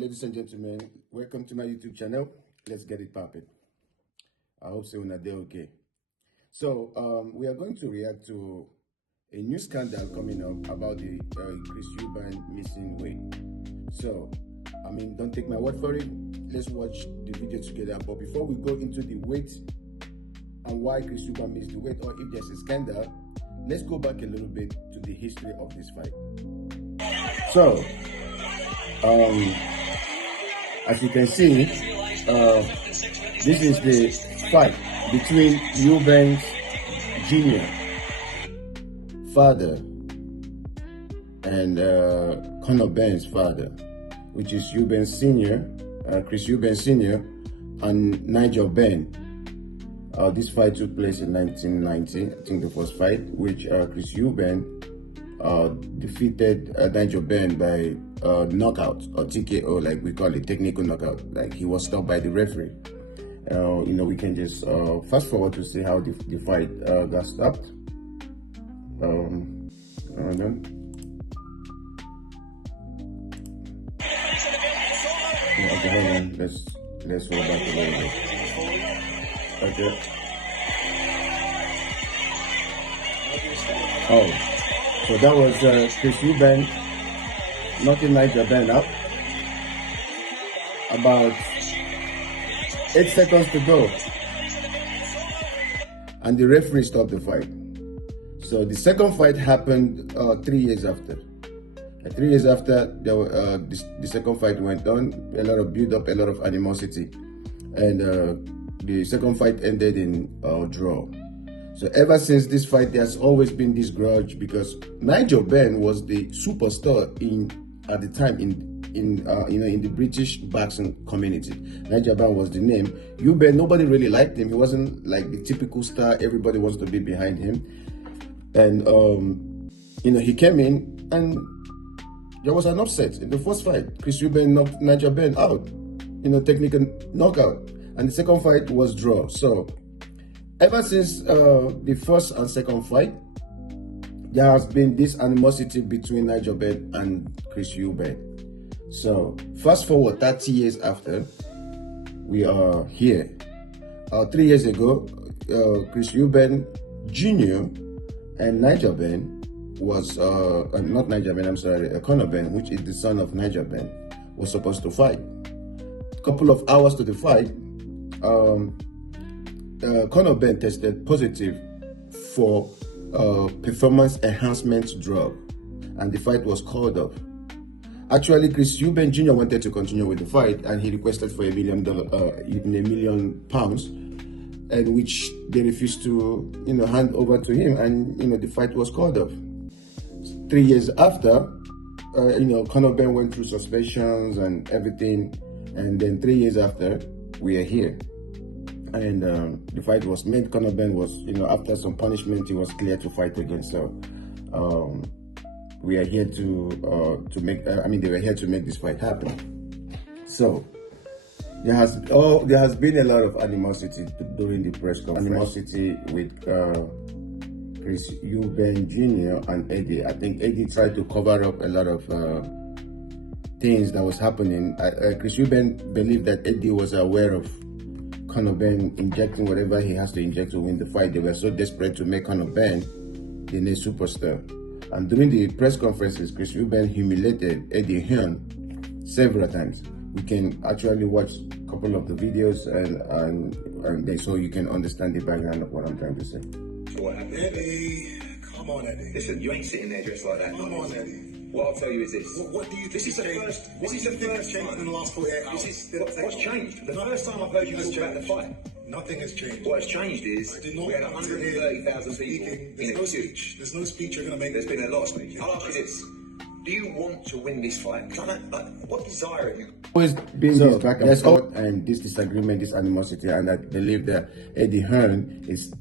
ladies and gentlemen, welcome to my YouTube channel. Let's get it popping. I hope so on a day okay. So we are going to react to a new scandal coming up about the Chris Eubank missing weight. So I mean, don't take my word for it. Let's watch the video together. But before we go into the weight and why Chris Eubank missed the weight, or if there's a scandal, let's go back a little bit to the history of this fight. So as you can see, this is the fight between Eubank Jr. father and Conor Benn's father, which is Eubank Sr., Chris Eubank Sr. and Nigel Benn. This fight took place in 1990, I think the first fight, which Chris Eubank defeated Nigel Benn by knockout, or TKO, like we call it, technical knockout. Like he was stopped by the referee. You know, we can just fast forward to see how the fight got stopped. Okay, hold on. Let's roll back a little bit. Okay. Oh, so that was Chris Eubank knocking Nigel Benn out. About 8 seconds to go, and the referee stopped the fight. So the second fight happened 3 years after. 3 years after, the second fight went on. A lot of build-up, a lot of animosity, and the second fight ended in draw. So ever since this fight, there's always been this grudge, because Nigel Benn was the superstar at the time in the British boxing community. Nigel Benn was the name. Eubank, nobody really liked him. He wasn't like the typical star. Everybody wants to be behind him. And you know, he came in and there was an upset in the first fight. Chris Eubank knocked Nigel Benn out, you know, technical knockout. And the second fight was draw. So ever since the first and second fight, there has been this animosity between Nigel Benn and Chris Eubank. So fast forward 30 years after, we are here. 3 years ago, Chris Eubank Jr. and Nigel Benn was, not Nigel Benn, I'm sorry, Conor Benn, which is the son of Nigel Benn, was supposed to fight. A couple of hours to the fight, Conor Benn tested positive for performance enhancement drug, and the fight was called off. Actually, Chris Eubank Jr. wanted to continue with the fight, and he requested for £1 million, and which they refused to, you know, hand over to him, and you know, the fight was called off. 3 years after, you know, Conor Benn went through suspensions and everything, and then 3 years after, we are here, and the fight was made. Conor Benn was, you know, after some punishment, he was cleared to fight again. So we are here to make. They were here to make this fight happen. So there has been a lot of animosity during the press conference. Animosity with Chris Eubank Jr. and Eddie. I think Eddie tried to cover up a lot of things that was happening. Chris Eubank believed that Eddie was aware of Conor Benn injecting whatever he has to inject to win the fight. They were so desperate to make Conor Benn the next superstar. And during the press conferences, Chris Eubank humiliated Eddie Hearn several times. We can actually watch a couple of the videos and so you can understand the background of what I'm trying to say. So what happened? Eddie, come on, Eddie. Listen, you ain't sitting there dressed like that. Come on, Eddie. What I'll tell you is this. What do you think this is the changed? first. What do you think has changed in the last 48 hours? What's changed? The first time I've heard you talk about the fight. Nothing has changed. What has changed is we had 130,000 people in a queue. There's no speech you're going to make. There's been a lot of speech. I'll ask you this. Do you want to win this fight? What desire have you? Always been this back and forth and this disagreement, this animosity, and I believe that Eddie Hearn is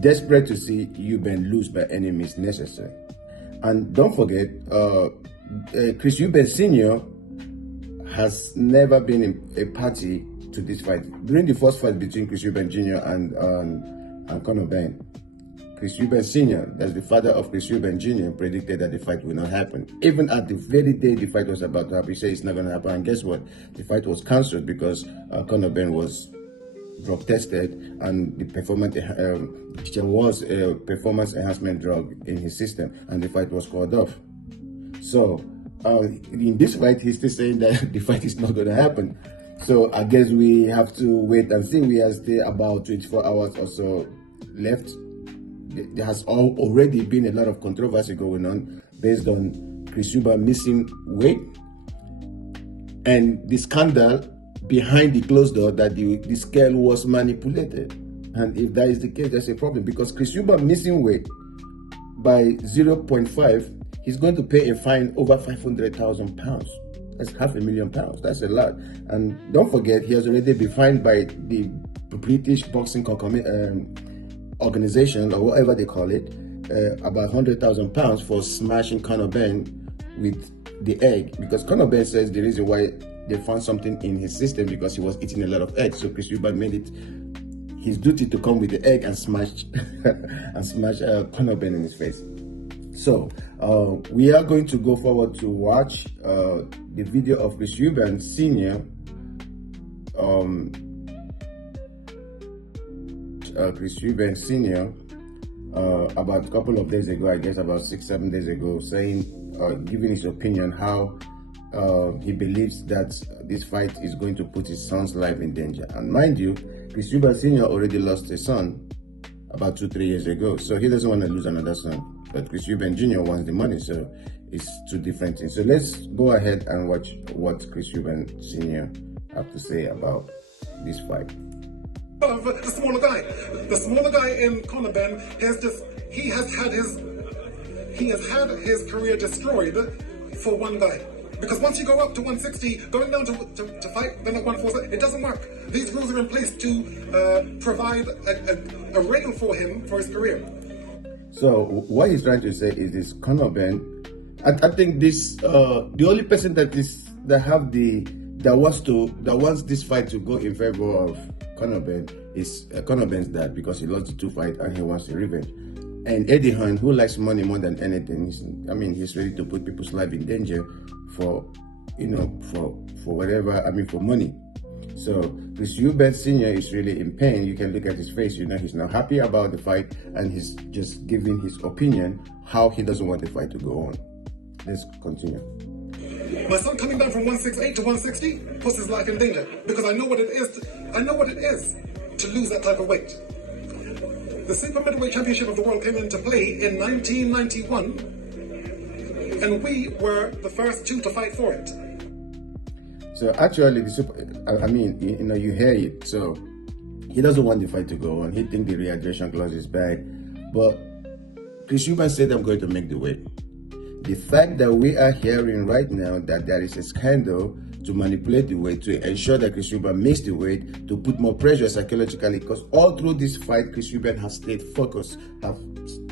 desperate to see Eubank lose by any means necessary. And don't forget, Chris Eubank Sr. has never been a party to this fight. During the first fight between Chris Eubank Jr. and Conor Benn, Chris Eubank Sr., that's the father of Chris Eubank Jr., predicted that the fight will not happen. Even at the very day the fight was about to happen, he said it's not going to happen. And guess what? The fight was cancelled because Conor Benn was drug tested, and the performance there was a performance enhancement drug in his system, and the fight was called off. So in this fight, he's still saying that the fight is not going to happen. So I guess we have to wait and see. We are still about 24 hours or so left. There has already been a lot of controversy going on based on Chris Eubank missing weight and the scandal behind the closed door that the scale was manipulated. And if that is the case, that's a problem, because Chris Eubank missing weight by 0.5, he's going to pay a fine over £500,000. That's £500,000. That's a lot. And don't forget, he has already been fined by the British Boxing organization, or whatever they call it, about £100,000 for smashing Conor Benn with the egg, because Conor Benn says the reason why they found something in his system because he was eating a lot of eggs. So Chris Eubank made it his duty to come with the egg and smash Conor Benn in his face. So we are going to go forward to watch the video of Chris Eubank Sr. Chris Eubank Sr. About a couple of days ago, I guess about 6-7 days ago, saying, giving his opinion how he believes that this fight is going to put his son's life in danger. And mind you, Chris Eubank Sr. already lost a son about 2-3 years ago, so he doesn't want to lose another son. But Chris Eubank Jr. wants the money, so it's two different things. So let's go ahead and watch what Chris Eubank Sr. have to say about this fight. The smaller guy in Conor Benn he has had his career destroyed for one guy. Because once you go up to 160, going down to fight, then at 147, it doesn't work. These rules are in place to provide a rail for him for his career. So what he's trying to say is this: Conor Benn, I think this the only person that wants this fight to go in favor of Conor Benn is Conor Benn's dad, because he lost the 2 fights and he wants a revenge. And Eddie Hearn, who likes money more than anything, he's ready to put people's life in danger for whatever, for money. So Chris Eubank Sr. is really in pain. You can look at his face, he's not happy about the fight, and he's just giving his opinion how he doesn't want the fight to go on. Let's continue. My son coming down from 168 to 160 puts his life in danger, because I know what it is. I know what it is to lose that type of weight. The Super Middleweight Championship of the World came into play in 1991, and we were the first 2 to fight for it. So actually, you hear it. So he doesn't want the fight to go on. He thinks the rehydration clause is bad. But Chris Eubank said, I'm going to make the weight. The fact that we are hearing right now that there is a scandal to manipulate the weight, to ensure that Chris Eubank makes the weight, to put more pressure psychologically, because all through this fight, Chris Eubank has stayed focused, have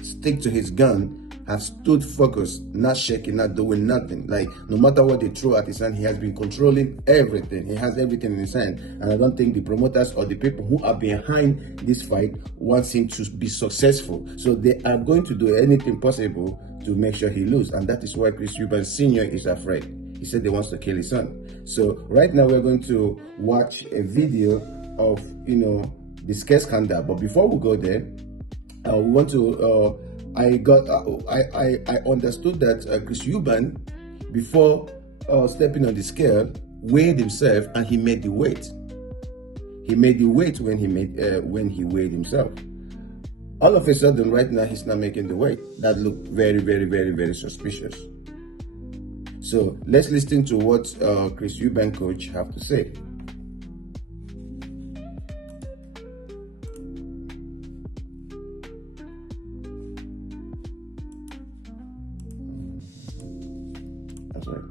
stick to his gun, have stood focused, not shaking, not doing nothing. Like, no matter what they throw at his hand, he has been controlling everything. He has everything in his hand. And I don't think the promoters or the people who are behind this fight want him to be successful. So they are going to do anything possible to make sure he loses. And that is why Chris Eubank Sr. is afraid. He said he wants to kill his son. So right now we're going to watch a video of, the scare scandal. But before we go there, we want to, I understood that Chris Eubank, before stepping on the scale, weighed himself and he made the weight. He made the weight when he weighed himself. All of a sudden, right now, he's not making the weight. That looked very, very, very, very suspicious. So let's listen to what Chris Eubank coach have to say.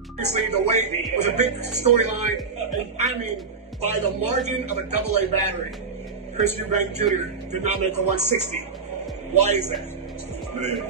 Obviously, the weight was a big storyline, and by the margin of a AA battery, Chris Eubank Jr. did not make the 160. Why is that? Man,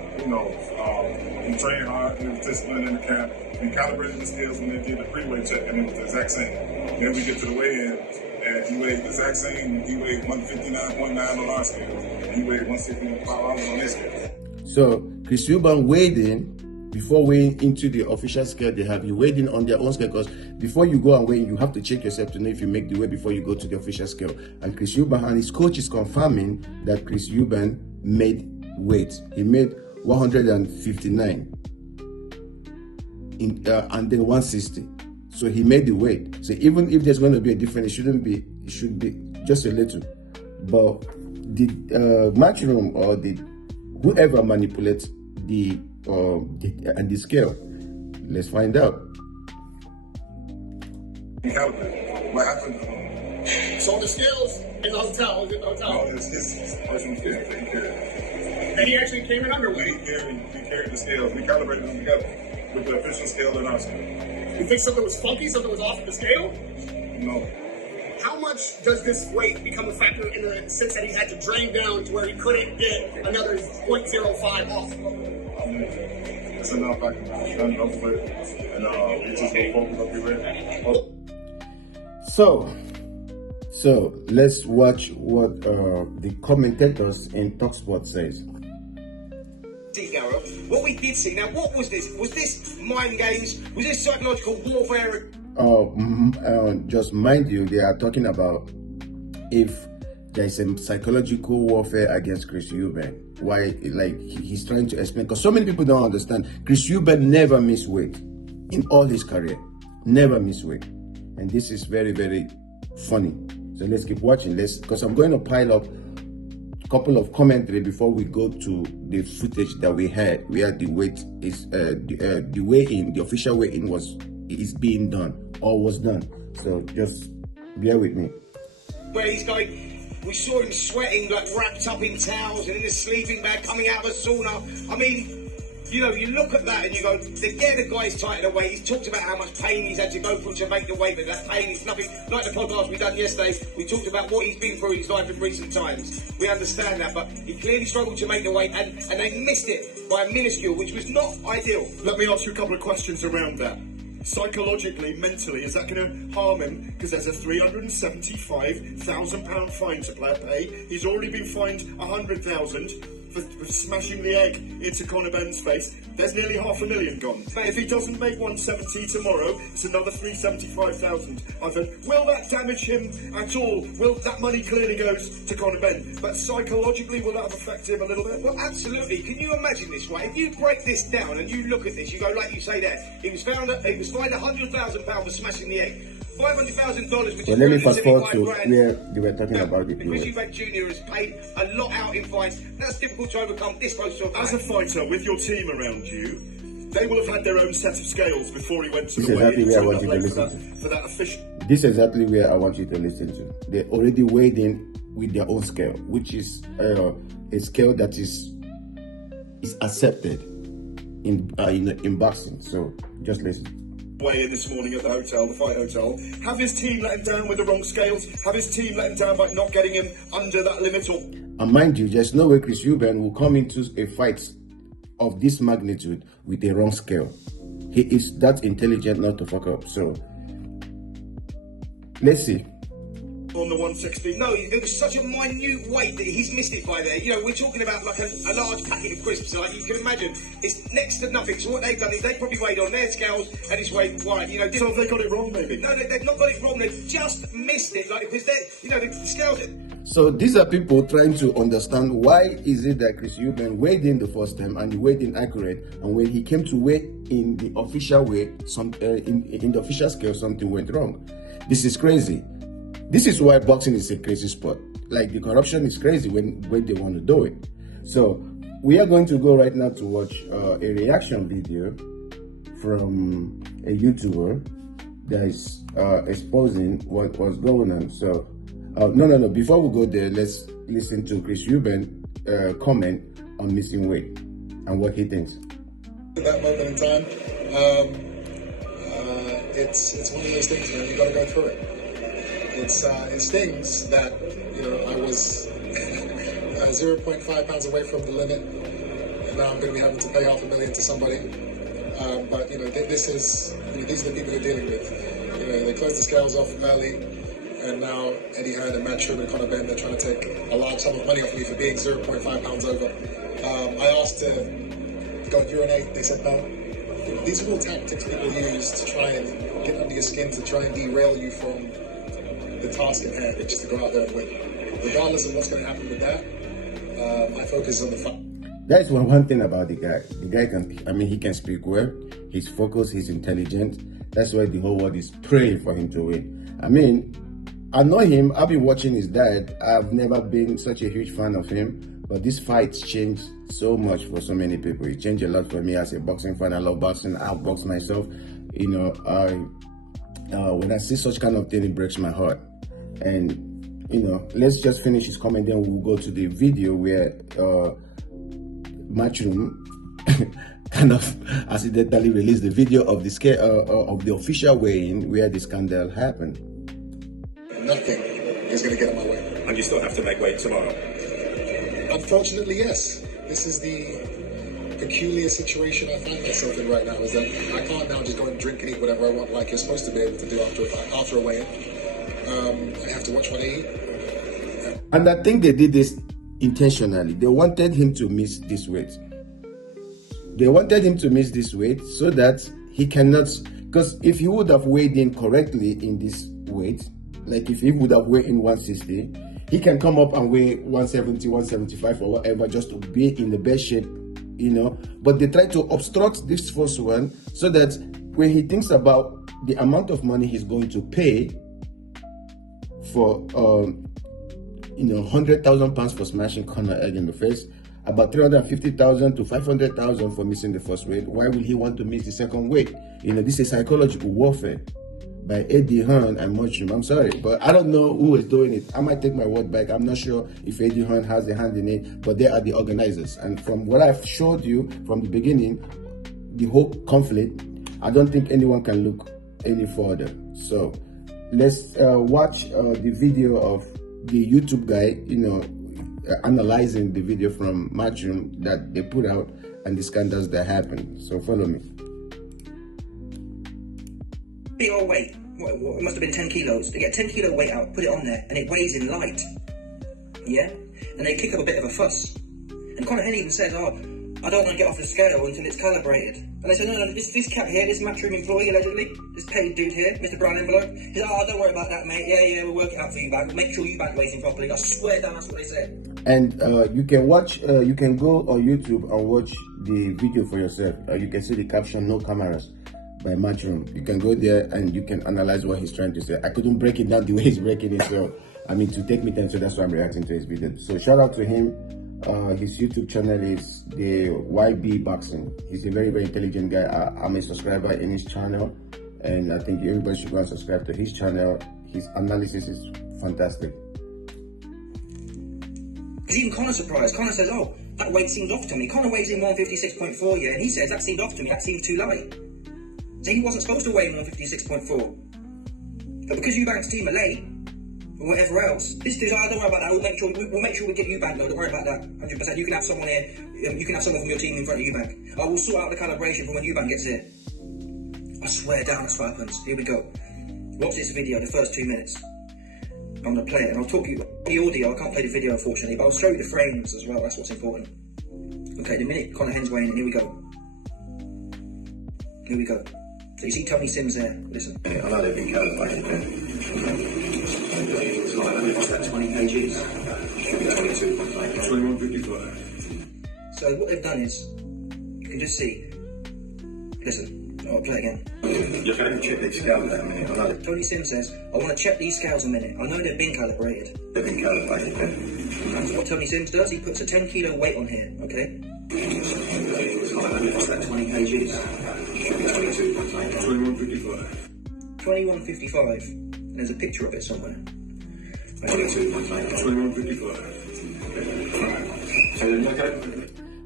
he trained hard, he was disciplined in the camp, he calibrated the scales when they did the pre-weight check, and it was the exact same. Then we get to the weigh-in, And he weighed the exact same. He weighed 159.9 on our scale. And he weighed 161 pounds on his scale. So Chris Eubank weighed in before weighing into the official scale they have. You weighed in on their own scale, because before you go and weigh in, you have to check yourself to know if you make the weight before you go to the official scale. And Chris Eubank and his coach is confirming that Chris Eubank made weight. He made 159 and then 160. So he made the weight. So even if there's going to be a difference, it shouldn't be. It should be just a little. But the matchroom or the whoever manipulates the scale, let's find out. What happened? So the scales in the hotel, No, it's his personal scale that he carried. And he actually came in underweight. He carried the scales. We calibrated them together with the official scale and our scale. You think something was funky, something was off the scale? No. How much does this weight become a factor in the sense that he had to drain down to where he couldn't get another 0.05 off? It's enough. I can done enough with it. And we just go focus on the weight. So let's watch what the commentators in TalkSport says. Gareth, what we did see, now what was this? Was this mind games? Was this psychological warfare? Just mind you, they are talking about if there's a psychological warfare against Chris Eubank. Why, like, he's trying to explain, because so many people don't understand. Chris Eubank never missed weight in all his career. Never missed weight. And this is very, very funny. So let's keep watching. Because I'm going to pile up couple of commentary before we go to the footage that we had where the weight is the weigh-in, the official weigh-in is being done or was done. So just bear with me. Where he's going, we saw him sweating, like wrapped up in towels and in a sleeping bag coming out of a sauna. I mean, you know, you look at that and you go, the guy's tightened away. He's talked about how much pain he's had to go through to make the weight, but that pain is nothing. Like the podcast we done yesterday, we talked about what he's been through in his life in recent times. We understand that, but he clearly struggled to make the weight, and they missed it by a minuscule, which was not ideal. Let me ask you a couple of questions around that. Psychologically, mentally, is that going to harm him? Because there's a £375,000 fine to pay. He's already been fined $100,000 for smashing the egg into Conor Benn's face. There's nearly $500,000 gone. If he doesn't make 170 tomorrow, it's another $375,000. I've heard. Will that damage him at all? Will that money clearly goes to Conor Benn? But psychologically, will that have affected him a little bit? Well, absolutely. Can you imagine this, right? If you break this down and you look at this, you go like you say there. He was fined £100,000 for smashing the egg. $500,000, which well, is let me fast forward to $175,000. where they were talking about it. Chris Eubank Jr has paid a lot out in fines. That's difficult to overcome this close to a As a fighter, with your team around you, they will have had their own set of scales before he went to This the is exactly where I want you to weigh-in listen for that official. This is exactly where I want you to listen to. They already weighed in with their own scale, which is a scale that is accepted in boxing. So just listen. Weigh in this morning at the hotel, the fight hotel. Have his team let him down with the wrong scales? Have his team let him down by not getting him under that limit? Or and mind you, there's no way Chris Eubank will come into a fight of this magnitude with a wrong scale. He is that intelligent not to fuck up. So let's see. On the 160? No, it was such a minute weight that he's missed it by there. You know, we're talking about like a large packet of crisps. Like you can imagine, it's next to nothing. So what they've done is they probably weighed on their scales and it's weighed wide. You know, so have they got it wrong, maybe? No, they've not got it wrong. They've just missed it. Like because they, you know, the scales. So these are people trying to understand why is it that Chris Eubank weighed in the first time and he weighed in accurate, and when he came to weigh in the official weight, in the official scale, something went wrong. This is crazy. This is why boxing is a crazy sport. Like the corruption is crazy when they want to do it. So we are going to go right now to watch a reaction video from a YouTuber that is exposing what was going on. So no. Before we go there, let's listen to Chris Eubank comment on missing weight and what he thinks. At that moment in time, it's one of those things, man. You got to go through it. It stings that, you know, I was 0.5 pounds away from the limit, and now I'm going to be having to pay $500,000 to somebody. But you know, this is, you know, these are the people they're dealing with. You know, they close the scales off early, and now Eddie Hearn and Matt Truman and Conor Benn, they're trying to take a large sum of money off me for being 0.5 pounds over. I asked to go and urinate, they said no. These are all tactics people use to try and get under your skin, to try and derail you from the task at hand, just to go out there and win. Regardless of what's going to happen with that, my focus is on the fight. That's one thing about the guy. The guy can, he can speak well. He's focused, he's intelligent. That's why the whole world is praying for him to win. I know him. I've been watching his dad. I've never been such a huge fan of him, but this fight's changed so much for so many people. It changed a lot for me as a boxing fan. I love boxing. I box myself. When I see such kind of thing, it breaks my heart. And let's just finish his comment, then we'll go to the video where Matchroom kind of accidentally released the video of the official weigh-in where the scandal happened. Nothing is going to get in my way. And you still have to make weight tomorrow? Unfortunately, yes. This is the peculiar situation I find myself in right now, is that I can't now just go and drink and eat whatever I want like you're supposed to be able to do after a weigh-in. I have to watch what I eat. And I think they did this intentionally. They wanted him to miss this weight. They wanted him to miss this weight so that he cannot, because if he would have weighed in correctly in this weight, like if he would have weighed in 160, he can come up and weigh 170, 175 or whatever, just to be in the best shape, But they try to obstruct this first one so that when he thinks about the amount of money he's going to pay for, 100,000 pounds for smashing Conor egg in the face, about 350,000 to 500,000 for missing the first weight. Why will he want to miss the second weight? This is psychological warfare by Eddie Hearn and Matchroom. I'm sorry, but I don't know who is doing it. I might take my word back. I'm not sure if Eddie Hearn has a hand in it, but they are the organizers. And from what I've showed you from the beginning, the whole conflict, I don't think anyone can look any further. So let's watch the video of the YouTube guy, analyzing the video from Matchroom that they put out and the scandals that happened. So follow me. Your weight, it must have been 10 kilos. They get 10 kilo weight out, put it on there, and it weighs in light. Yeah? And they kick up a bit of a fuss. And Conor Benn even said, I don't want to get off the scale until it's calibrated. And they said, no, this cat here, this Matchroom employee, allegedly, this paid dude here, Mr. Brown Envelope, he said, don't worry about that, mate. Yeah, we'll work it out for you, EUBANK. Make sure EUBANK weighs in properly. I swear down, that's what they said. And you can watch, you can go on YouTube and watch the video for yourself. You can see the caption, "No cameras," by Matchroom. You can go there and you can analyze what he's trying to say. I couldn't break it down the way he's breaking it, so to take me time, so that's why I'm reacting to his video. So shout out to him. His YouTube channel is the YB Boxing. He's a very, very intelligent guy. I'm a subscriber in his channel, and I think everybody should go and subscribe to his channel. His analysis is fantastic. Because even Conor's surprised. Conor says, that weight seems off to me. Conor weighs in 156.4, yeah, and he says, that seemed off to me, that seems too light. So he wasn't supposed to weigh in 156.4. But because EUBANK's team are late, or whatever else, this dude, don't worry about that, we'll make sure we get EUBANK, no, don't worry about that, 100%. You can have someone here, you can have someone from your team in front of EUBANK. We'll sort out the calibration for when EUBANK gets here. I swear down, that's what happens. Here we go. Watch this video, the first 2 minutes. I'm going to play it, and I'll talk you the audio. I can't play the video, unfortunately, but I'll show you the frames as well. That's what's important. Okay, the minute Conor Benn's weighing in, here we go. Here we go. So you see Tony Sims there. Listen. I know they've been calibrated. It's like, what's that, 20 kgs? Should be 22. 21.55. So what they've done is, you can just see. Listen. I'll play again. You're going to check these scales in a minute. I know Tony Sims says, I want to check these scales a minute. I know they've been calibrated. they've been calibrated. That's what Tony Sims does. He puts a 10 kilo weight on here, okay? It's like, what's that, 20 kgs? Should be 22. 21.55. 21.55. And there's a picture of it somewhere. 21.55. So then, okay.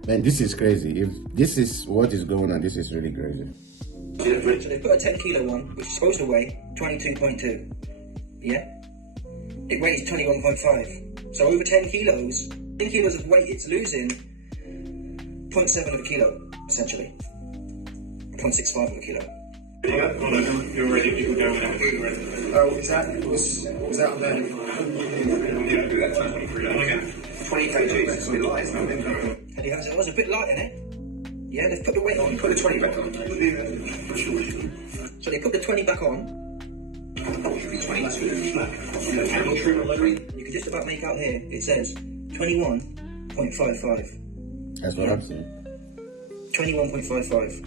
Man, this is crazy. If this is what is going on, this is really crazy. So they put a 10 kilo one, which is supposed to weigh 22.2. Yeah? It weighs 21.5. So over 10 kilos, 10 kilos of weight, it's losing 0.7 of a kilo, essentially. 0.65 of a kilo. You're ready, you can go now. Oh, is that, was that on there? Yeah, do that 20 kgs, it's a bit light, isn't it? Eddie Hansen, it was a bit light, isn't it? Yeah, they've put the weight on. Put the 20 back on. So they put the 20 back on. It should be 22 flat. You can just about make out here, it says 21.55. That's what I'm saying. 21.55.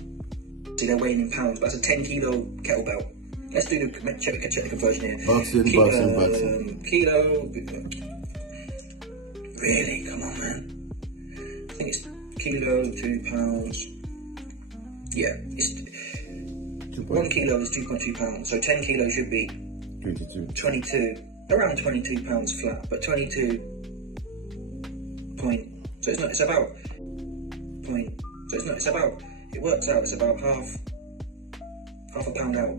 See, they're weighing in pounds, but that's a 10 kilo kettlebell. Let's do the check the conversion here. Boxing. Kilo. Really? Come on, man. I think it's kilo, 2 pounds. Yeah, it's 1 kilo is 2.2 pounds. So 10 kilos should be 22. Around 22 pounds flat, but 22 point. So it's not. It's about point. So it's not. It's about. It works out. It's about half a pound out.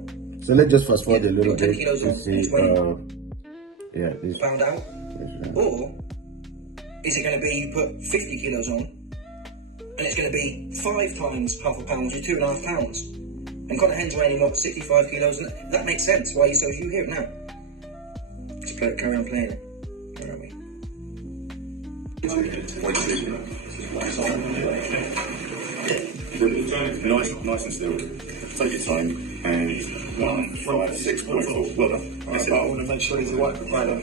So let's just fast forward a little 10 bit. kilos on, See, 20 this pound out. Or is it going to be you put 50 kilos on and it's going to be 5 times half a pound, which is 2.5 pounds. And Conor Benn's weighing what, 65 kilos? And that makes sense. Why? So you hear it now. Just play it, carry on playing it. Where are we? Nice and still. Take your time and 156.4. Well done. That's it. I want to make sure he's the right provider.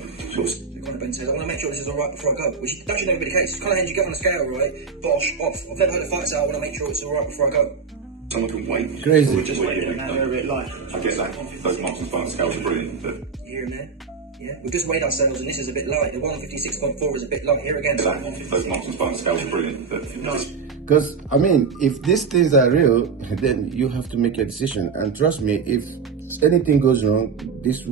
Conor Benn says, I want to make sure this is alright before I go. Which that should never be the case. Conor Benn, you get on a scale, right? Bosh, off. I've never heard a fight say, I want to make sure it's alright before I go. Someone can wait. Crazy. We're just waiting now, they're a bit light. I get that. Those marks and spark scales are brilliant, but You hear him there? Yeah. We've just weighed ourselves and this is a bit light. The 156.4 is a bit light. Here again. those marks and spark scales are brilliant, but Because, I mean, if these things are real, then you have to make a decision. And trust me, if anything goes wrong, there's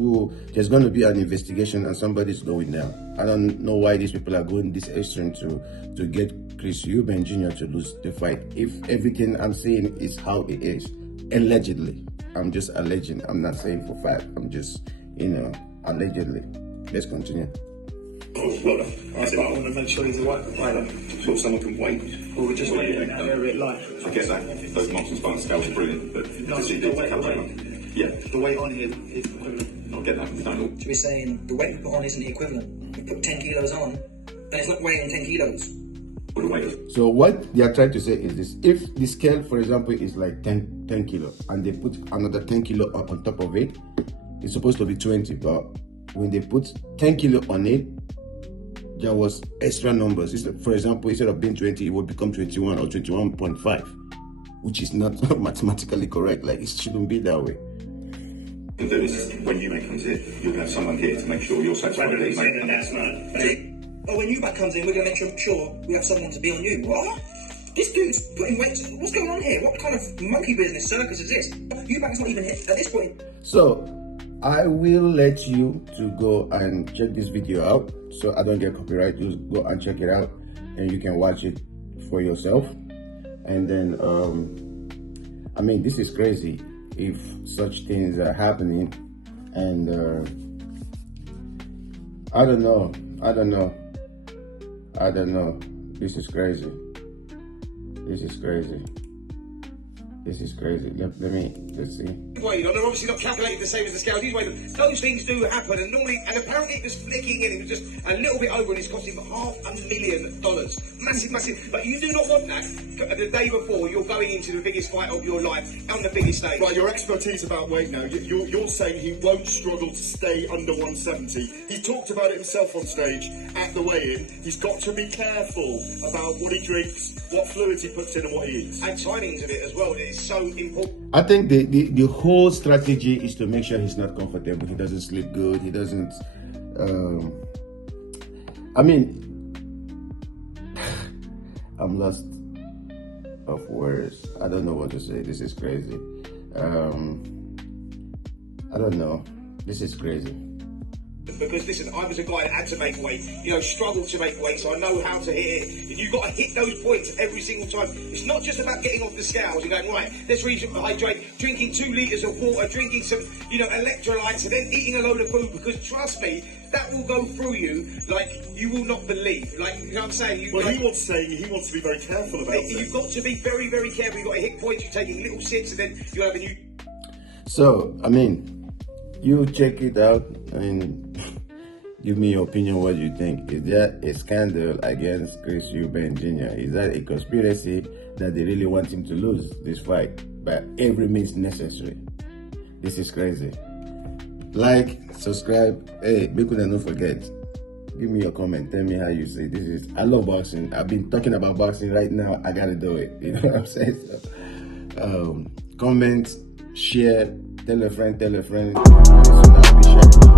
going to be an investigation and somebody's going down. I don't know why these people are going this extreme to get Chris Eubank Jr. to lose the fight. If everything I'm saying is how it is, allegedly. I'm just alleging. I'm not saying for fact. I'm just, allegedly. Let's continue. well done. That's it. I want to make sure he's the right provider. So someone can wait. We're just waiting now, they're a bit light. I get that. Those marks and spark scales are brilliant, but No, to see the the weight, yeah, the weight on here is equivalent. I'll get that. We don't all. So we're saying the weight we put on isn't the equivalent. We put 10 kilos on and it's not weighing 10 kilos. Put the weight. So what they are trying to say is this: if the scale, for example, is like 10 kilo, and they put another 10 kilo on top of it, it's supposed to be 20. But when they put 10 kilo on it, there was extra numbers. For example, instead of being 20, it would become 21 or 21.5, which is not mathematically correct. Like, it shouldn't be that way. You'll do this when you comes in. You'll have someone here to make sure you're satisfied. Oh, when EUBANK comes in, we're going to make sure we have someone to be on you. What? This dude's putting weights. What's going on here? What kind of monkey business circus is this? EUBANK's not even here at this point. So I will let you to go and check this video out, so I don't get copyright. Just go and check it out, and you can watch it for yourself. And then, I mean, this is crazy if such things are happening, and I don't know. This is crazy. Let's see. Weight on, they're obviously not calculated the same as the scales. He's weighed them. Those things do happen, and normally, and apparently it was flicking in. It was just a little bit over, and it's cost him $500,000. Massive. But you do not want that. The day before, you're going into the biggest fight of your life on the biggest stage. Right, your expertise about weight now. You're saying he won't struggle to stay under 170. He talked about it himself on stage at the weigh-in. He's got to be careful about what he drinks, what fluids he puts in, and what he eats. And timings of it as well. It is so important. I think the whole strategy is to make sure he's not comfortable. He doesn't sleep good. He doesn't. I mean, I'm lost of words. I don't know what to say. This is crazy. I don't know. This is crazy. Because listen, I was a guy that had to make weight, struggled to make weight, so I know how to hit it. And you've got to hit those points every single time. It's not just about getting off the scales and going, right, let's rehydrate, drinking 2 litres of water, drinking some, electrolytes, and then eating a load of food, because trust me, that will go through you like you will not believe. Like, you know what I'm saying? He wants to be very careful about it. You've got to be very, very careful. You've got to hit points, you're taking little sips, and then you're having So, I mean, you check it out and give me your opinion, what you think. Is there a scandal against Chris Eubank Jr.? Is that a conspiracy that they really want him to lose this fight by every means necessary? This is crazy. Like, subscribe. Hey, make sure don't forget. Give me your comment. Tell me how you see this. I love boxing. I've been talking about boxing right now. I gotta do it. You know what I'm saying? So, comment, share, tell a friend. Very soon I'll be sharing.